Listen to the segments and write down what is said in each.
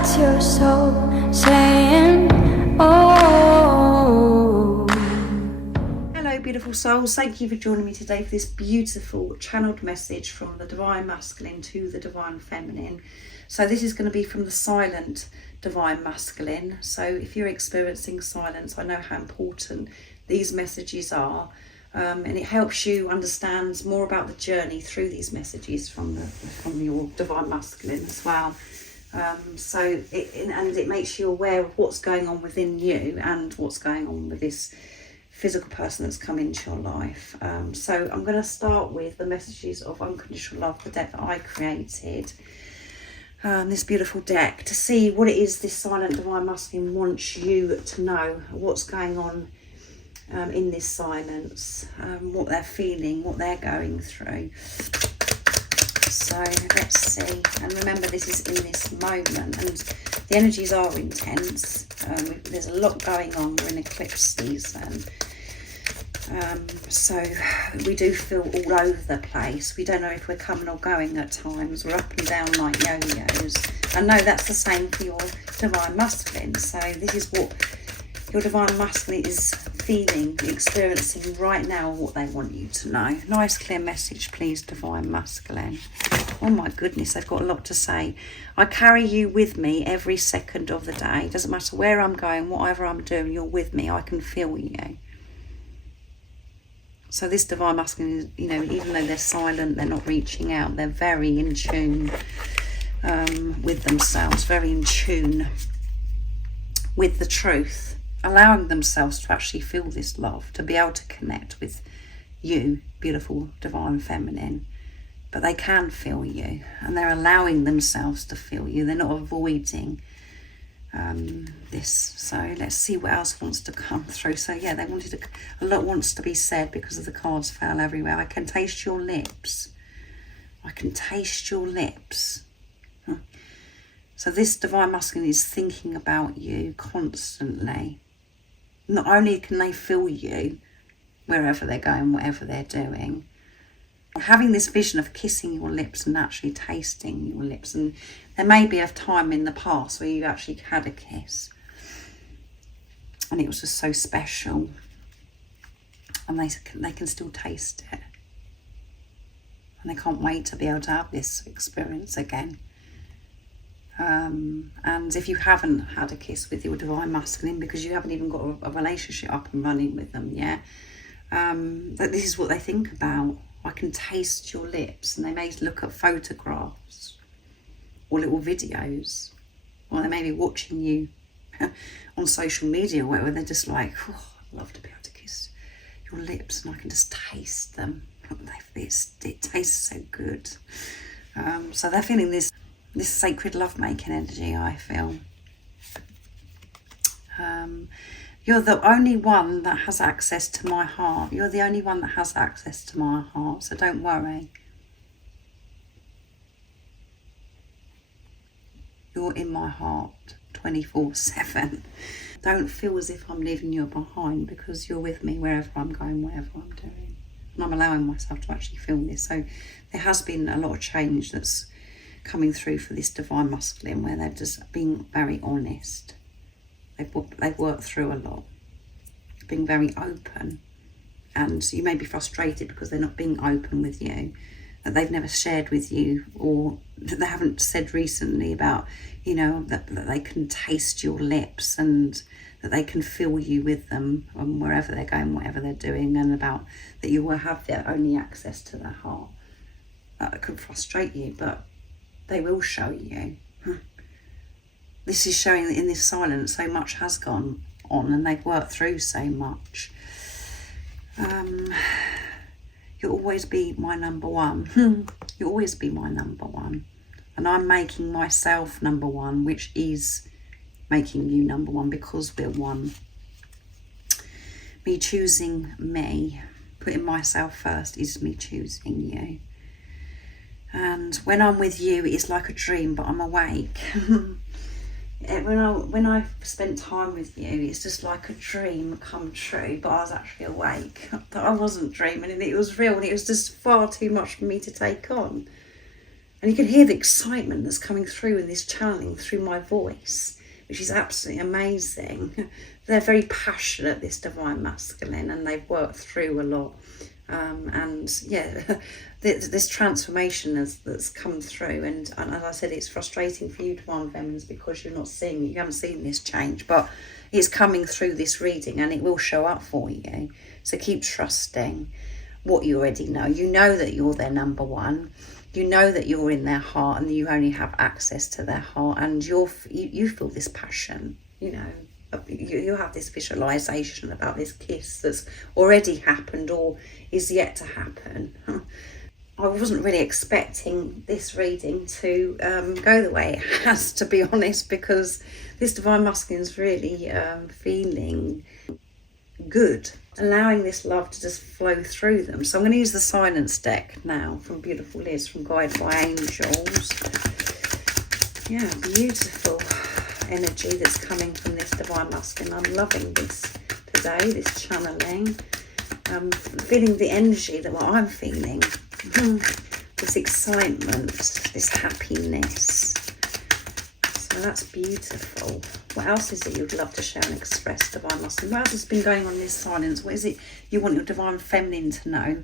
That's your soul saying, oh. Hello beautiful souls, thank you for joining me today for this beautiful channeled message from the Divine Masculine to the Divine Feminine. So this is going to be from the silent Divine Masculine. So if you're experiencing silence, I know how important these messages are, and it helps you understand more about the journey through these messages from your Divine Masculine as well. So it makes you aware of what's going on within you and what's going on with this physical person that's come into your life. So I'm going to start with the messages of Unconditional Love, the deck that I created, this beautiful deck, to see what it is this silent Divine Masculine wants you to know, what's going on in this silence, what they're feeling, what they're going through. So let's see, and remember this is in this moment and the energies are intense. There's a lot going on, we're in eclipse season, so we do feel all over the place. We don't know if we're coming or going at times. We're up and down like yo-yos. I know that's the same for your Divine Masculine. So this is what your Divine Masculine is feeling, experiencing right now, what they want you to know. Nice clear message, please, Divine Masculine. Oh my goodness, they've got a lot to say. I carry you with me every second of the day. It doesn't matter where I'm going, whatever I'm doing, you're with me. I can feel you. So this Divine Masculine is, you know, even though they're silent, they're not reaching out, they're very in tune with themselves, very in tune with the truth, allowing themselves to actually feel this love, to be able to connect with you, beautiful Divine Feminine. But they can feel you, and they're allowing themselves to feel you. They're not avoiding this. So let's see what else wants to come through. So yeah, they wanted a lot wants to be said because of the cards fell everywhere. I can taste your lips. I can taste your lips. So this Divine Masculine is thinking about you constantly. Not only can they feel you wherever they're going, whatever they're doing, having this vision of kissing your lips and actually tasting your lips. And there may be a time in the past where you actually had a kiss and it was just so special, and they can still taste it, and they can't wait to be able to have this experience again. And if you haven't had a kiss with your Divine Masculine because you haven't even got a relationship up and running with them yet, that this is what they think about. I can taste your lips. And they may look at photographs or little videos, or they may be watching you on social media or whatever. They're just like, oh, I'd love to be able to kiss your lips and I can just taste them. It tastes so good. So they're feeling this sacred lovemaking energy, I feel. You're the only one that has access to my heart. You're the only one that has access to my heart, so don't worry. You're in my heart 24/7. Don't feel as if I'm leaving you behind, because you're with me wherever I'm going, whatever I'm doing. And I'm allowing myself to actually feel this. So there has been a lot of change that's coming through for this Divine Masculine, where they're just being very honest. They've worked through a lot, being very open, and you may be frustrated because they're not being open with you, that they've never shared with you, or that they haven't said recently about, you know, that they can taste your lips and that they can feel you with them wherever they're going, whatever they're doing, and about that you will have their only access to their heart. That could frustrate you, but they will show you. This is showing that in this silence so much has gone on and they've worked through so much. You'll always be my number one. You'll always be my number one. And I'm making myself number one, which is making you number one, because we're one. Me choosing me, putting myself first, is me choosing you. And when I'm with you, it's like a dream, but I'm awake. When I spent time with you, it's just like a dream come true, but I was actually awake. But I wasn't dreaming, and it was real, and it was just far too much for me to take on. And you can hear the excitement that's coming through in this channeling through my voice, which is absolutely amazing. They're very passionate, this divine masculine, and they've worked through a lot. And yeah, this transformation that's come through. And as I said, it's frustrating for you, divine feminines, because you're not seeing it. You haven't seen this change, but it's coming through this reading, and it will show up for you. So keep trusting what you already know. You know that you're their number one. You know that you're in their heart, and you only have access to their heart, and you feel this passion. You know, you have this visualization about this kiss that's already happened or is yet to happen. I wasn't really expecting this reading to go the way it has, to be honest, because this divine masculine is really feeling good, allowing this love to just flow through them. So I'm going to use the silence deck now from Beautiful Liz, from Guided by Angels. Yeah, beautiful energy that's coming from this divine masculine. I'm loving this today, this channeling. Feeling the energy that what I'm feeling, this excitement, this happiness. So that's beautiful. What else is it you'd love to share and express, divine masculine? What else has been going on in this silence? What is it you want your divine feminine to know?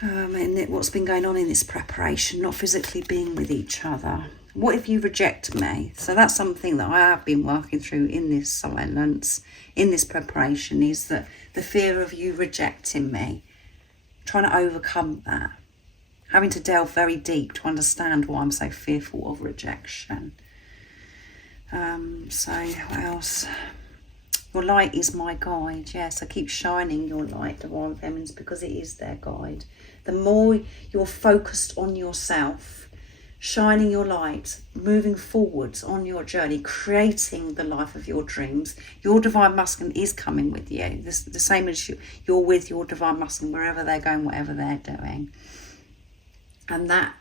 And what's been going on in this preparation, not physically being with each other? What if you reject me? So that's something that I have been working through in this silence, in this preparation, is that the fear of you rejecting me, trying to overcome that, having to delve very deep to understand why I'm so fearful of rejection. So what else? Your light is my guide. Yes, I keep shining your light, divine feminines, because it is their guide. The more you're focused on yourself, shining your light, moving forwards on your journey, creating the life of your dreams, your divine masculine is coming with you. The same as you're with your divine masculine wherever they're going, whatever they're doing. And that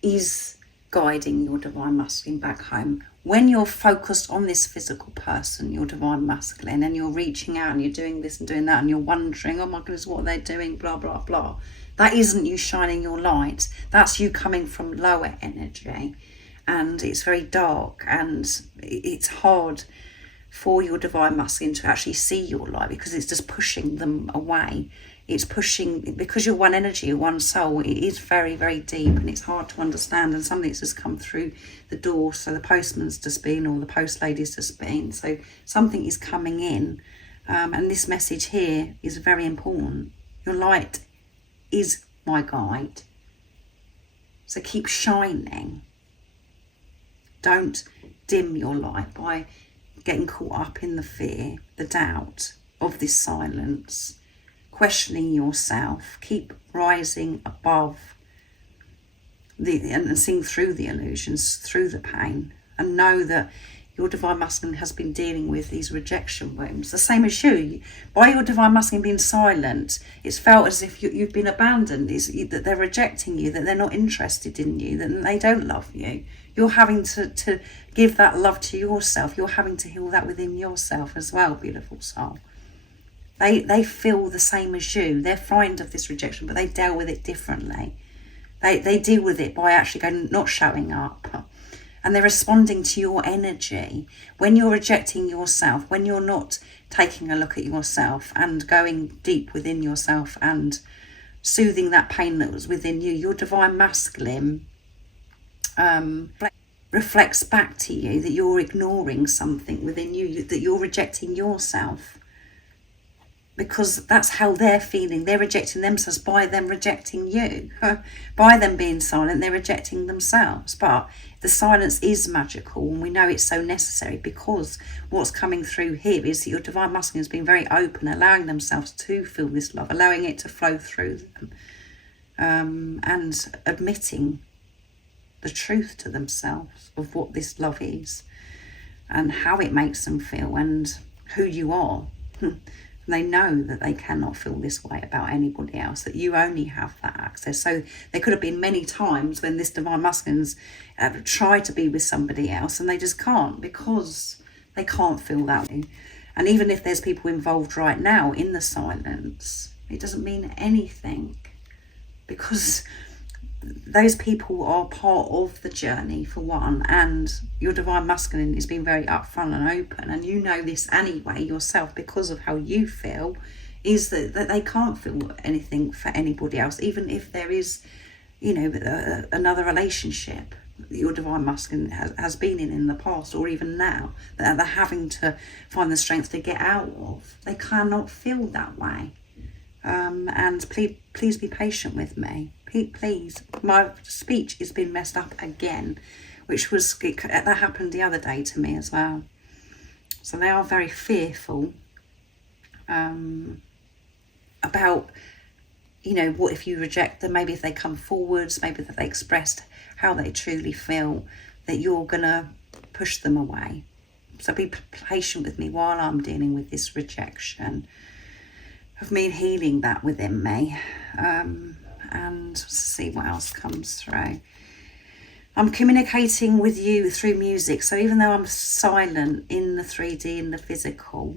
is guiding your divine masculine back home. When you're focused on this physical person, your divine masculine, and you're reaching out and you're doing this and doing that, and you're wondering, oh my goodness, what are they doing, blah, blah, blah. That isn't you shining your light. That's you coming from lower energy. And it's very dark, and it's hard for your divine masculine to actually see your light, because it's just pushing them away. It's pushing, because you're one energy, one soul, it is very, very deep, and it's hard to understand, and something's just come through the door. So the postman's just been, or the post lady's just been. So something is coming in, and this message here is very important. Your light is my guide. So keep shining. Don't dim your light by getting caught up in the fear, the doubt of this silence. Questioning yourself, keep rising above and seeing through the illusions, through the pain, and know that your divine masculine has been dealing with these rejection wounds, the same as you. By your divine masculine being silent, it's felt as if you've been abandoned, that they're rejecting you, that they're not interested in you, that they don't love you. You're having to give that love to yourself. You're having to heal that within yourself as well, beautiful soul. They feel the same as you. They're frightened of this rejection, but they deal with it differently. They deal with it by actually not showing up. And they're responding to your energy. When you're rejecting yourself, when you're not taking a look at yourself and going deep within yourself and soothing that pain that was within you, your divine masculine reflects back to you that you're ignoring something within you, that you're rejecting yourself. Because that's how they're feeling. They're rejecting themselves by them rejecting you. By them being silent, they're rejecting themselves. But the silence is magical, and we know it's so necessary, because what's coming through here is that your divine masculine has been very open, allowing themselves to feel this love, allowing it to flow through them, and admitting the truth to themselves of what this love is and how it makes them feel and who you are. They know that they cannot feel this way about anybody else, that you only have that access. So there could have been many times when this divine masculine's tried to be with somebody else, and they just can't, because they can't feel that way. And even if there's people involved right now in the silence, it doesn't mean anything, because those people are part of the journey, for one, and your divine masculine is being very upfront and open, and you know this anyway yourself because of how you feel, is that they can't feel anything for anybody else, even if there is, you know, another relationship that your divine masculine has been in the past, or even now, that they're having to find the strength to get out of. They cannot feel that way. And please be patient with me. Please, my speech has been messed up again, that happened the other day to me as well. So they are very fearful about, you know, what if you reject them, maybe if they come forwards, maybe if they expressed how they truly feel, that you're gonna push them away. So be patient with me while I'm dealing with this rejection, of me healing that within me, and see what else comes through. I'm communicating with you through music, so even though I'm silent in the 3D, in the physical,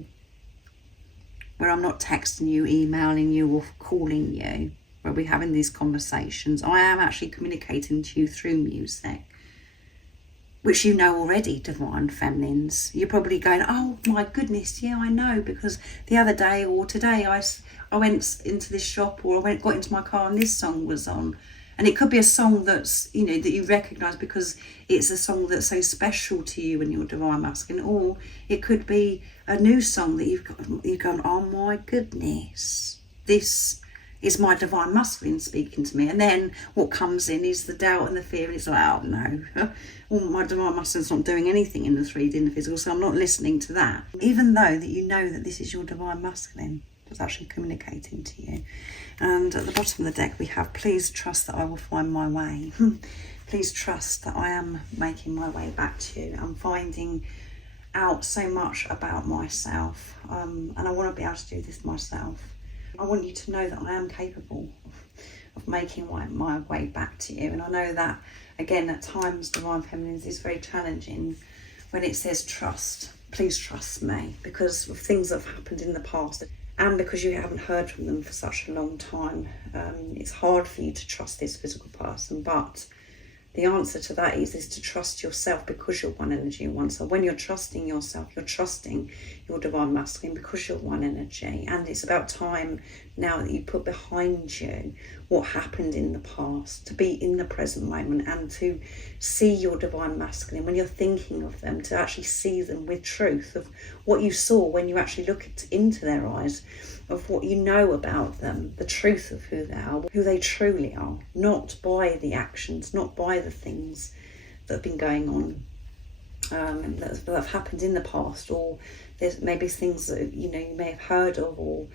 where I'm not texting you, emailing you, or calling you, where we're having these conversations, I am actually communicating to you through music, which you know already, divine feminines. You're probably going, oh my goodness, yeah, I know, because the other day or today I went into this shop, or got into my car and this song was on. And it could be a song that's, you know, that you recognise because it's a song that's so special to you and your divine masculine, or it could be a new song that you've gone, oh my goodness, this is my divine masculine speaking to me. And then what comes in is the doubt and the fear, and it's like, oh no, well, my divine masculine's not doing anything in the 3D, in the physical, so I'm not listening to that. Even though that you know that this is your divine masculine that's actually communicating to you. And at the bottom of the deck we have, please trust that I will find my way. Please trust that I am making my way back to you. I'm finding out so much about myself, and I want to be able to do this myself. I want you to know that I am capable of making my way back to you. And I know that, again, at times, divine feminine is very challenging when it says trust. Please trust me, because of things that have happened in the past, and because you haven't heard from them for such a long time. It's hard for you to trust this physical person, but the answer to that is to trust yourself, because you're one energy and one. So when you're trusting yourself, you're trusting your divine masculine, because you're one energy. And it's about time now that you put behind you what happened in the past, to be in the present moment and to see your divine masculine when you're thinking of them, to actually see them with truth of what you saw when you actually look into their eyes, of what you know about them, the truth of who they are, who they truly are, not by the actions, not by the things that have been going on, that have happened in the past, or there's maybe things that you may have heard of, or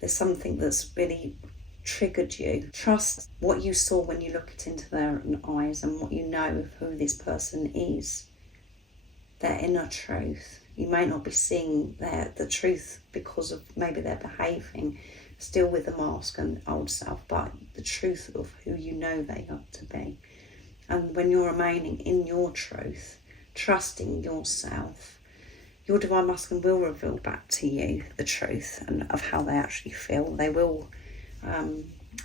there's something that's really triggered you. Trust what you saw when you looked into their eyes, and what you know of who this person is, their inner truth. You may not be seeing the truth because of maybe they're behaving still with the mask and old self, but the truth of who you know they are to be. And when you're remaining in your truth, trusting yourself, your divine masculine will reveal back to you the truth and of how they actually feel. They will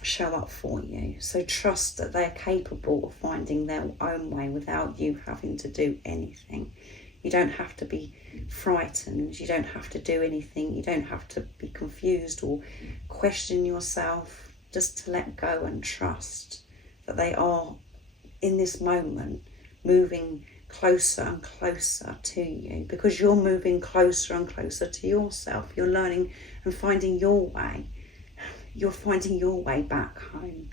show up for you. So trust that they're capable of finding their own way without you having to do anything. You don't have to be frightened. You don't have to do anything. You don't have to be confused or question yourself. Just to let go and trust that they are, in this moment, moving closer and closer to you, because you're moving closer and closer to yourself. You're learning and finding your way. You're finding your way back home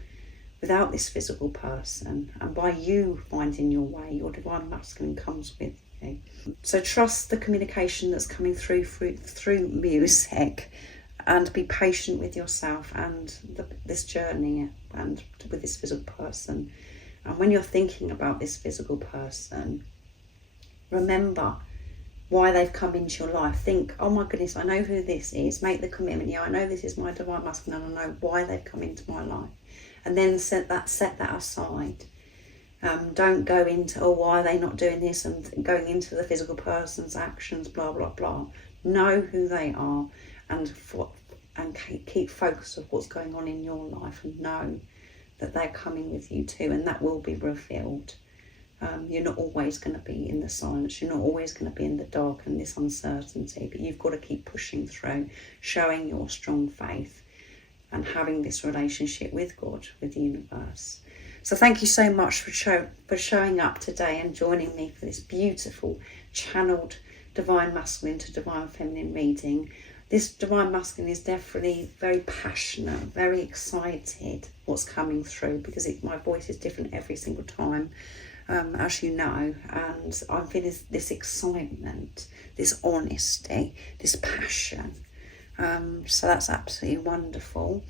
without this physical person. And by you finding your way, your divine masculine comes with you. So trust the communication that's coming through music, and be patient with yourself and this journey and with this physical person. And when you're thinking about this physical person, remember why they've come into your life. Think, oh my goodness, I know who this is. Make the commitment. Yeah, I know this is my divine masculine, and I know why they've come into my life. And then set that aside. Don't go into, oh, why are they not doing this, and going into the physical person's actions, blah, blah, blah. Know who they are, and keep focus of what's going on in your life, and know that they're coming with you too, and that will be revealed. You're not always going to be in the silence. You're not always going to be in the dark and this uncertainty, but you've got to keep pushing through, showing your strong faith and having this relationship with God, with the universe. So thank you so much for showing up today and joining me for this beautiful channeled Divine Masculine to Divine Feminine reading. This Divine Masculine is definitely very passionate, very excited what's coming through, because my voice is different every single time. As you know, and I'm feeling this excitement, this honesty, this passion. So that's absolutely wonderful.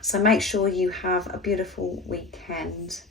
So make sure you have a beautiful weekend,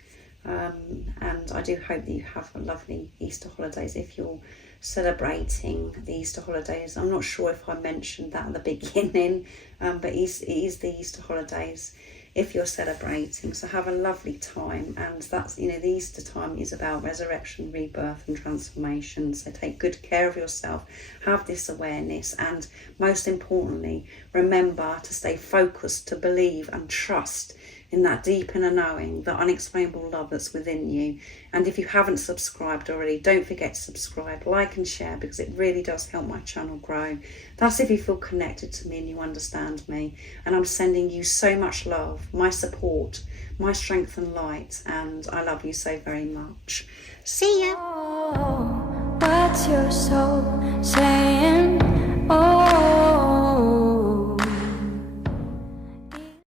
and I do hope that you have a lovely Easter holidays if you're celebrating the Easter holidays. I'm not sure if I mentioned that at the beginning, but it is the Easter holidays if you're celebrating. So have a lovely time, and that's, the Easter time is about resurrection, rebirth and transformation. So take good care of yourself, have this awareness, and most importantly, remember to stay focused, to believe and trust in that deep inner knowing, the unexplainable love that's within you. And if you haven't subscribed already, don't forget to subscribe, like and share, because it really does help my channel grow. That's if you feel connected to me and you understand me. And I'm sending you so much love, my support, my strength and light, and I love you so very much. See ya. Oh, what's your soul saying?